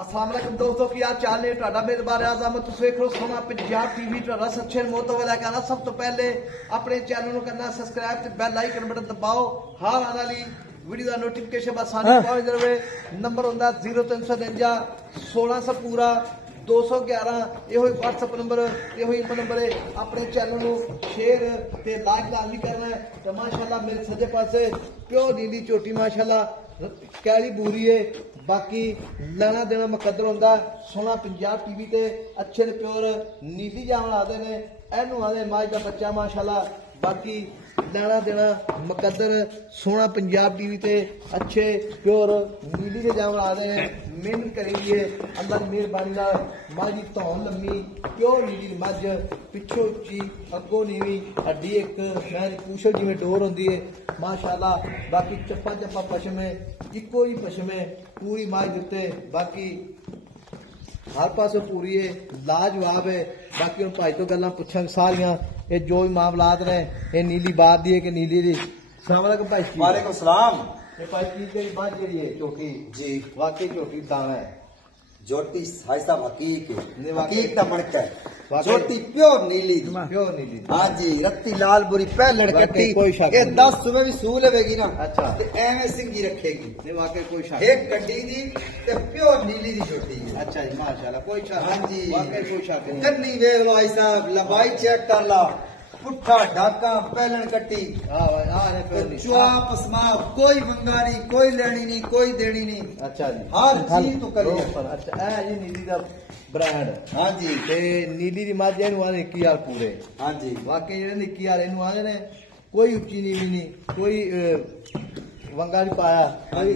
अस्सलाम वालेकुम दोस्तों की आप चाल ने ਤੁਹਾਡਾ ਮੇਜ਼ਬਾਨ ਆਜ਼ਮ ਤੁਸੀਂ ਵੇਖ ਰਹੇ ਹੋ ਸੋਨਾ ਪੰਜਾਬ ਟੀਵੀ ਤੁਹਾਡਾ ਸੱਚੇ ਮੋਤਵਰ ਹੈ कहना सब तो पहले अपने चैनल ਨੂੰ ਕਰਨਾ ਸਬਸਕ੍ਰਾਈਬ ਤੇ ਬੈਲ ਆਈਕਨ ਬਟਨ ਦਬਾਓ ਹਰ ਆਉਣ ਵਾਲੀ ਵੀਡੀਓ ਦਾ ਨੋਟੀਫਿਕੇਸ਼ਨ ਬਸ ਸਾਨੂੰ ਪਹੁੰਚ ਜਾਵੇ ਨੰਬਰ ਹੁੰਦਾ 0353 1600 पूरा 211 ਇਹੋ ਹੀ WhatsApp ਨੰਬਰ ਇਹੋ ਹੀ ਨੰਬਰ ਹੈ ਆਪਣੇ ਚੈਨਲ ਨੂੰ ਸ਼ੇਅਰ ਤੇ ਲਾਈਕ ਲਾਜ਼ਮੀ ਕਰਨਾ ਹੈ ਤੇ ਮਾਸ਼ਾਅੱਲਾ ਮੇਰੇ ਸੱਜੇ ਪਾਸੇ ਪਿਓ ਨੀਲੀ ਝੋਟੀ ਮਾਸ਼ਾਅੱਲਾ कैली बूरी है बाकी लेना देना मुकद्दर होंदा सोना पंजाब टीवी ते अच्छे ने प्योर नीली जावन आते ने एनू आदे माज दा बच्चा माशाल्लाह बाकी लेना देना मुकद्दर सोना पंजाब टीवी ते अच्छे प्योर नीली के जावन आते ने मेहनत करेंगे अल्लाह की मेहरबानी नाल माजी धौन लम्मी प्योर नीली मज पिछो उच्ची अगों नीवी हड्डी एक मैं पूछल जिवें डोर होंदी है माशाल्लाह बाकी चप्पा चप्पा पशम है इको ही पशम है पूरी माज दिते बाकी हर पास पूरी है लाजवाब है बाकी हम भाई तो गल्लां पुछां सारियां ये जो भी मामलात ने ये नीली बात दी है कि नीली दी अस्सलाम वालेकुम भाई वालेकुम सलाम ये भाई की तेरी बात जी है चौकी जी वाकई चौकी दावा है जोटी भाई साहब हकीक नहीं, है वाकई। हकीक का मणका है वाकई। जोटी प्योर नीली दी। प्योर नीली हाँ जी रत्ती लाल बुरी पहलड़ वाकई कट्टी कोई शक ये नहीं। 10 सुबह भी सूल लेवेगी ना अच्छा। ते एवें सिंगी रखेगी नहीं वाकई कोई शक एक कड्डी दी ते प्योर नीली दी जोटी है अच्छा जी माशाल्लाह कोई शक हाँ जी वाकई कोई शक नहीं कन्नी वेख लो भाई साहब लंबाई चेक कर ला पुट्ठा ढाका पहलड़ कट्टी हाँ भाई हाँ रे पहली चुआ पसमा कोई मंगारी कोई लेनी नहीं कोई देनी नहीं अच्छा जी हर चीज तो करी है। अच्छा ए जी नीली दा ब्रांड हाँ जी ते नीली दी मੱਝ ਇਹਨੂੰ ਆਨੇ 21000 ਪੂਰੇ हाँ जी ਵਾਕਈ ਜਿਹੜੇ 21000 ਇਹਨੂੰ ਆਨੇ ਨੇ ਕੋਈ ਉੱਚੀ ਨੀਵੀਂ ਨਹੀਂ ਕੋਈ ਵੰਗਾ ਨਹੀਂ ਪਾਇਆ ਕੋਈ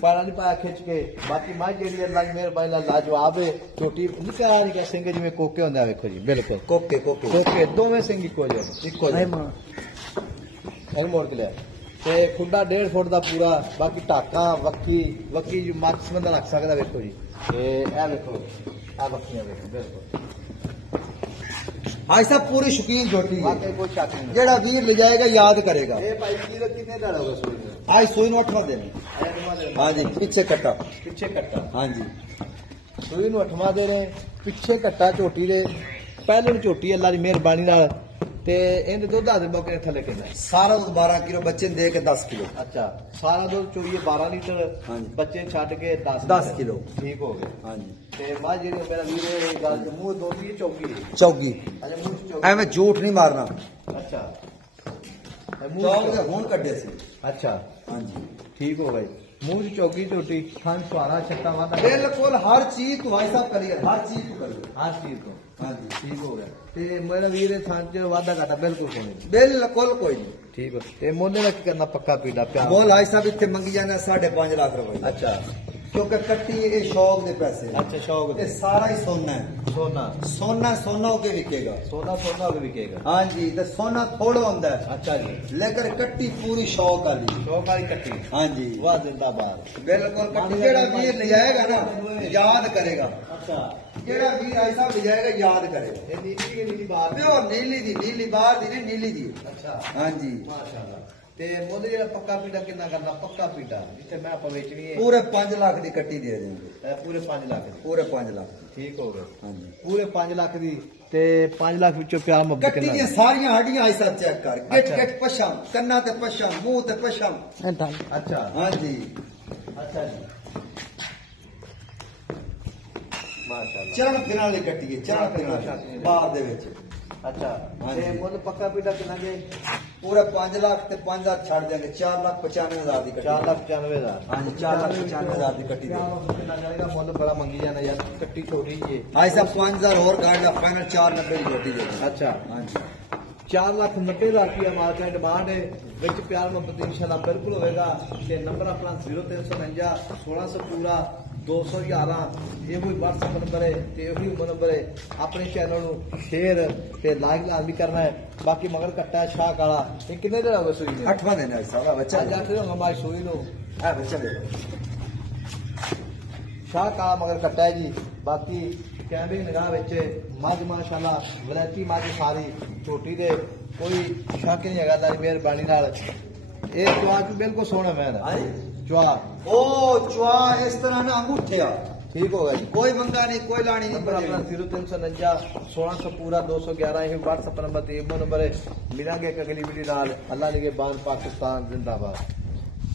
ਪਾਲਾ ਨਹੀਂ ਪਾਇਆ ਖਿੱਚ ਕੇ ਬਾਕੀ ਮੱਝ ਜਿਹੜੀ ਅੱਲਾਹ ਦੀ ਮਿਹਰਬਾਨੀ ਨਾਲ ਲਾਜਵਾਬ ਹੈ ਛੋਟੀ ਨਿੱਕਾ ਨਿੱਕਾ ਸਿੰਘ ਜਿਵੇਂ ਕੋਕੇ ਹੁੰਦੇ ਆ ਵੇਖੋ ਜੀ ਬਿਲਕੁਲ कोके कोके ਕੋਕੇ ਦੋਵੇਂ ਸਿੰਘ ਇੱਕੋ ਜਿਹੇ ਇੱਕੋ ਜਿਹੇ ਇਹ ਮੋੜ ਕੇ ਲਿਆ ਤੇ ਖੁੱਡਾ 1.5 ਫੁੱਟ ਦਾ ਪੂਰਾ ਬਾਕੀ ਢਾਕਾ ਵੱਕੀ ਜੋ ਮਾਕਸ ਬੰਦਾ ਰੱਖ ਸਕਦਾ ਵੇਖੋ ਜੀ ਤੇ ਇਹ ਵੇਖੋ ਆ ਵੱਕੀਆਂ ਵੇਖੋ ਬਿਲਕੁਲ भाई साहब पूरी शौकीन जोटी है वाकई कोई शक नहीं जेड़ा वीर ले जाएगा याद करेगा ये भाई की कितने दाड़ा होगा सूई में आज सुई 8वां दिन हाँ जी पीछे कट्टा पिछे कट्टा हाँ जी सूई ਨੂੰ 8ਵਾਂ ਦੇ ਨੇ ਪਿੱਛੇ ਕੱਟਾ ਝੋਟੀ ਦੇ ਪਹਿਲੇ ਝੋਟੀ ਅੱਲਾ ਦੀ ਮਿਹਰਬਾਨੀ ਨਾਲ ਤੇ ਇਹਦੇ ਦੁੱਧ ਦੇ ਬੋਕੇ ਥੱਲੇ ਕਿੰਨਾ सारा दूध 12 किलो बच्चे ने दे के 10 किलो ਅੱਛਾ ਸਾਰਾ ਦੁੱਧ ਚੋਈਏ 12 ਲੀਟਰ ਹਾਂਜੀ। ਬੱਚੇ ਛੱਡ ਕੇ 10 10 ਕਿਲੋ। ਠੀਕ ਹੋ ਗਏ हाँ जी ਤੇ ਮਾਂ ਜਿਹੜੀ ਮੇਰਾ ਵੀਰ ਇਹ ਗੱਲ ਚ ਮੂੰਹ ਦੋਦੀ ਹੈ ਚੌਕੀ चौगी ਅੱਛਾ ਮੂੰਹ ਚ ਚੌਕੀ एवं झूठ नहीं मारना ਅੱਛਾ चौक दे हुन कड्डे सी ਅੱਛਾ हाँ जी ਠੀਕ ਹੋ ਗਏ ਮੂੰਹ ਚ ਚੌਕੀ ਝੋਟੀ ਖਾਂ ਸਵਾਰਾ ਛੱਟਾ ਵਾਦਾ बिल्कुल हर चीज तो भाई साहब करिए हर चीज तो करिए ਹਰ ਚੀਜ਼ ਤੋਂ हाँ जी ਠੀਕ ਹੋ ਗਿਆ ਤੇ ਮੇਰਾ ਵੀਰ ਇਹ ਥਾਂ ਚ ਵਾਦਾ ਘਾਟਾ ਬਿਲਕੁਲ ਕੋਈ ਨਹੀਂ बिल्कुल कोई नहीं ਠੀਕ ਹੋ ਤੇ ਮੋਨੇ ਦਾ ਕੀ ਕਰਨਾ ਪੱਕਾ ਪੀੜਾ ਪਿਆ बोल भाई साहब इतने मंगी जाना 5.5 लाख रुपए ਅੱਛਾ क्योंकि कट्टी ये शौक दे पैसे ਅੱਛਾ ਸ਼ੌਕ ये ਦੇ सारा ही सोना है ਸੋਨਾ सोना सोना होके बिकेगा ਸੋਨਾ ਸੋਨਾ ਵੀ ਵਿਕੇਗਾ हाँ जी तो सोना थोड़ा होता है ਅੱਛਾ ਜੀ लेकर कट्टी पूरी शौक वाली ਸ਼ੌਕ ਵਾਲੀ ਕੱਟੀ हाँ जी ਵਾਹ ਜ਼ਿੰਦਾਬਾਦ बिल्कुल कट्टी जेड़ा वीर ले जाएगा ना याद करेगा ਅੱਛਾ जेड़ा वीर भाई साहब ले जाएगा याद करेगा ਇਹ ਨੀਲੀ ਬਾਤ प्योर नीली बाहर दी नहीं नीली दी ਅੱਛਾ हाँ जी ਮਾਸ਼ਾਅੱਲਾ ਤੇ ਮੋਨੇ ਜਿਹੜਾ ਪੱਕਾ ਪੀੜਾ ਕਿੰਨਾ ਕਰਨਾ ਪੱਕਾ ਪੀੜਾ ਜਿੱਥੇ ਮੈਂ ਆਪਾਂ ਵੇਚਣੀ ਹੈ पूरे 5 लाख की कट्टी दे देंगे ਇਹ ਪੂਰੇ 5 ਲੱਖ ਦੀ पूरे 5 लाख की ਠੀਕ ਹੋ ਗਏ हाँ जी ਪੂਰੇ 5 ਲੱਖ ਦੀ ਤੇ 5 ਲੱਖ ਵਿੱਚੋਂ ਪਿਆਰ ਮੁਹੱਬਤ कट्टी दी ਕਿੰਨਾ सारियां हड्डियां आई साहब चेक कर गिट अच्छा। गिट पशम कन्ना ते पशम मुंह ते पशम ਅੱਛਾ हाँ जी ਅੱਛਾ ਜੀ ਮਾਸ਼ਾਅੱਲਾ चरण फिरन वाली कट्टी है चरण फिरन वाली बाहर दे विच ਅੱਛਾ हाँ ਤੇ जी। ਮੁੱਲ ਪੱਕਾ ਪੀੜਾ ਕਿੰਨਾ ਜੇ पूरे 5 लाख ते 5000 छड़ देंगे 4,95,000 की कट्टी 4,95,000 हाँ जी 4,95,000 की कट्टी दे ਕਿੰਨਾ ਜਾਏਗਾ ਮੁੱਲ ਬੜਾ ਮੰਗੀ ਜਾਣਾ ਯਾਰ ਕੱਟੀ ਛੋਟੀ ਜੀ भाई साहब 5000 और गाड़ दा फाइनल 490 की कट्टी दे ਅੱਛਾ हाँ जी 4,90,000 ਰੁਪਇਆ ਮਾਰਕੀਟ ਡਿਮਾਂਡ ਹੈ ਵਿੱਚ ਪਿਆਰ ਮੁਹੱਬਤ ਇਨਸ਼ਾਅੱਲਾ ਬਿਲਕੁਲ ਹੋਵੇਗਾ ਤੇ ਨੰਬਰ ਆਪਣਾ 0349 1600 ਪੂਰਾ 211 ਇਹ ਕੋਈ WhatsApp ਨੰਬਰ ਹੈ ਤੇ ਇਹੀ ਨੰਬਰ ਹੈ ਆਪਣੇ ਚੈਨਲ ਨੂੰ ਸ਼ੇਅਰ ਤੇ ਲਾਈਕ ਲਾਜ਼ਮੀ ਕਰਨਾ ਹੈ ਬਾਕੀ ਮਗਰ ਕੱਟਾ ਸ਼ਾਹ ਕਾਲਾ ਇਹ ਕਿੰਨੇ ਦਿਨ ਹੋ ਗਏ ਸੂਈ ਨੂੰ 8वां दिन है साहब बच्चा ਅੱਜ ਆਖਰ ਹੋਗਾ ਮਾਈ ਸੂਈ ਨੂੰ है बच्चा दे ਸ਼ਾਹ ਕਾਲਾ ਮਗਰ ਕੱਟਾ ਹੈ ਜੀ ਬਾਕੀ ਕੈਮਰੇ ਦੀ ਨਿਗਾਹ ਵਿੱਚ ਮੱਝ ਮਾਸ਼ਾਅੱਲਾ ਵਲੈਤੀ ਮੱਝ ਸਾਰੀ ਛੋਟੀ ਦੇ ਕੋਈ ਸ਼ੱਕ ਨਹੀਂ ਹੈਗਾ ਅੱਲਾ ਦੀ ਮਿਹਰਬਾਨੀ ਨਾਲ ਇਹ ਜਵਾਬ ਬਿਲਕੁਲ ਸੋਹਣਾ ਮੈਂ हाँ ਜਵਾਬ ਉਹ ਚਵਾ ਇਸ ਤਰ੍ਹਾਂ ਨਾ ਅੰਗੂਠਿਆ ठीक होगा जी। ਕੋਈ ਮੰਗਾ ਨਹੀਂ ਕੋਈ ਲਾਣੀ ਨਹੀਂ नंबर अपना 0349 1600 पूरा 211 ये व्हाट्सएप नंबर ते ईमो नंबर है। मिलेंगे एक अगली वीडियो नाल। अल्लाह ने के बान पाकिस्तान जिंदाबाद।